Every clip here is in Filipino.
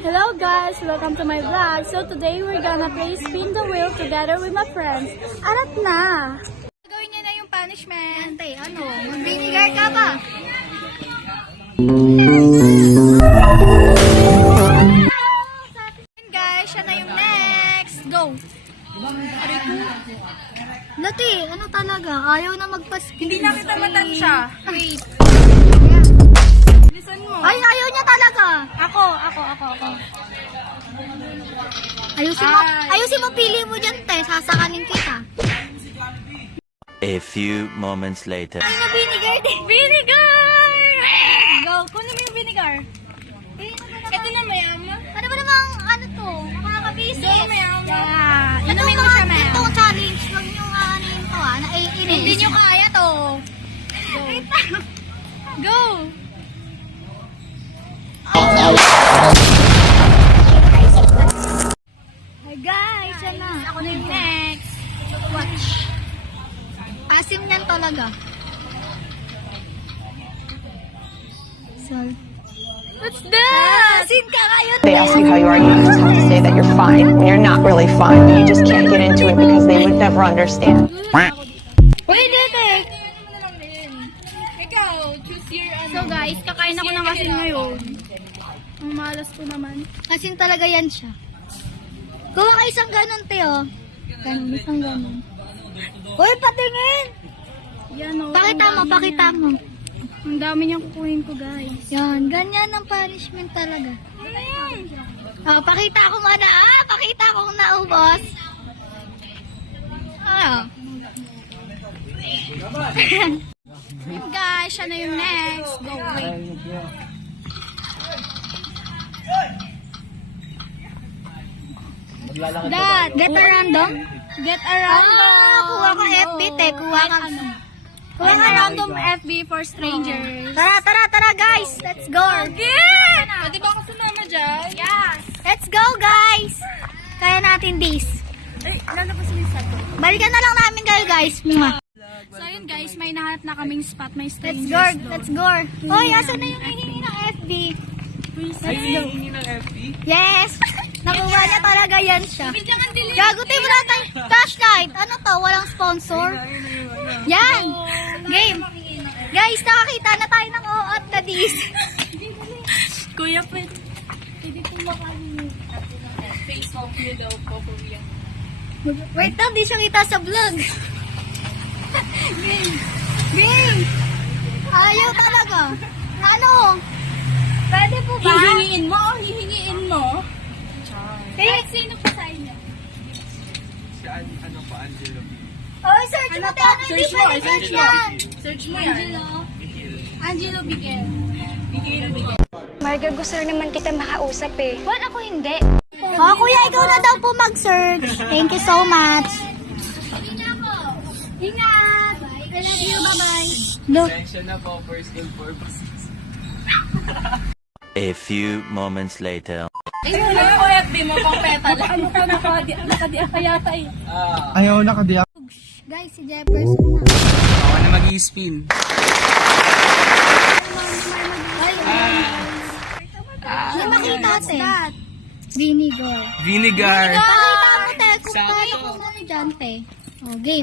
Hello guys! Welcome to my vlog. So today we're gonna play spin the wheel together with my friends. Arat na! Gawin niya na yung punishment. Ante, ano? Magbinigar ka ba? Guys, siya na yung next. Go! Lati, ano talaga? Ayaw na magpa-spin. Hindi na kita matansya. Wait. Listen mo. Ay, ayaw niya talaga. Ako. Ayusin mo pili mo dyan, te. Sasakanin kita. A few moments later. Ay, na vinegar, te. Vinegar! Go! Kunin mo yung vinegar. Ito na mayam. Ano ba namang, ano to? Nakakabisis. Go, mayam. Yeah. Inumin mo siya, ma'am. Ito, challenge. Huwag niyong aanin to, naiinis. Hindi nyo kaya to. Go! Hey, guys, yan na. Ako na yung next. Watch. Asim niyan talaga. So, What's that? asin ka ngayon. They ask you how you are, you just have to say that you're fine when you're not really fine, but you just can't get into it because they would never understand. Pwede, te. Ikaw, choose your ano. So guys, kakain ako ng asin ngayon. Ang malas ko naman. Asin talaga yan siya. Kuha ka isang ganun, te, oh. Ganun, isang ganun. Uy, patingin! Yan o. Pakita mo. Ang dami niyang kukuhin ko, guys. Yan, ganyan ang punishment talaga. Oh, pakita ko muna. Pakita ko kung naubos. Yun guys, siya na yung next. Go, wait. That. Get a random? Get a random. Kuha ka FB, te. Kuha ka. Kuha ka random FB for strangers. Tara, guys. Let's go. Yeah! Pwede ba ako sumama dyan? Yes! Let's go, guys. Kaya natin this. Ay, lalabas mo yung sato. Balikan na lang namin kayo, guys. Mwah. So yun guys, may nahanap na kaming spot, may Let's strangers go. doon. Let's go. Hoy, asan na yung hihingi ng FB? Let's go. Yes! Nakuha niya talaga yan siya. Gagutin mo na tayo. Flashlight. Ano to? Walang sponsor? Yan. Game. Guys, nakakita na tayo ng OOT na dis. Kuya, pwede po makalimutan ng face off nyo daw po, kuya. Wait lang, di siya kita sa vlog. Game. Ayaw talaga. Ano? Pwede po ba? Hihingiin mo. Kahit sino pa sa inyo? Oh, search mo tayo. Hindi pwede search yan. Search mo yan. Angelo Bigel. Marga, gusto rin naman kita makausap eh. What? Ako hindi. Oh, kuya, ikaw na daw po mag-search. Thank you so much. Ingat! I love you, bye-bye. Look. A few moments later. Ayun na yung FB mo pang petal. Ano ka nakadiak ka yata eh. Ayaw nakadiyak. Guys, si Jefferson na. Ako na mag-i-spin. Hindi makita, te. Vinegar. Vinegar. Pakita mo, te. Kung Sakto. paano kung ano dyan, te. Oh, game.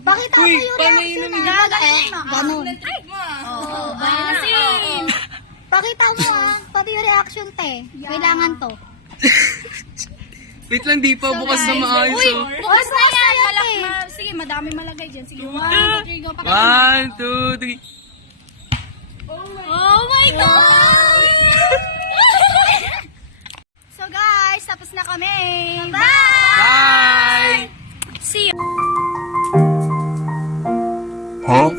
Pakita mo Uy, yung paano reaction yun? na. Ganon. Oh, bayasin. Pakita mo pati yung reaction, te. Kailangan to. Wait lang, di pa bukas na maayos. Uy, Oh. bukas na yan. te. Sige, madami malagay dyan. Sige, 1, 2, 3, go. Pakita mo. 1, 2, 3. Oh my God! So guys, tapos na kami. Bye! Bye! See you! Huh?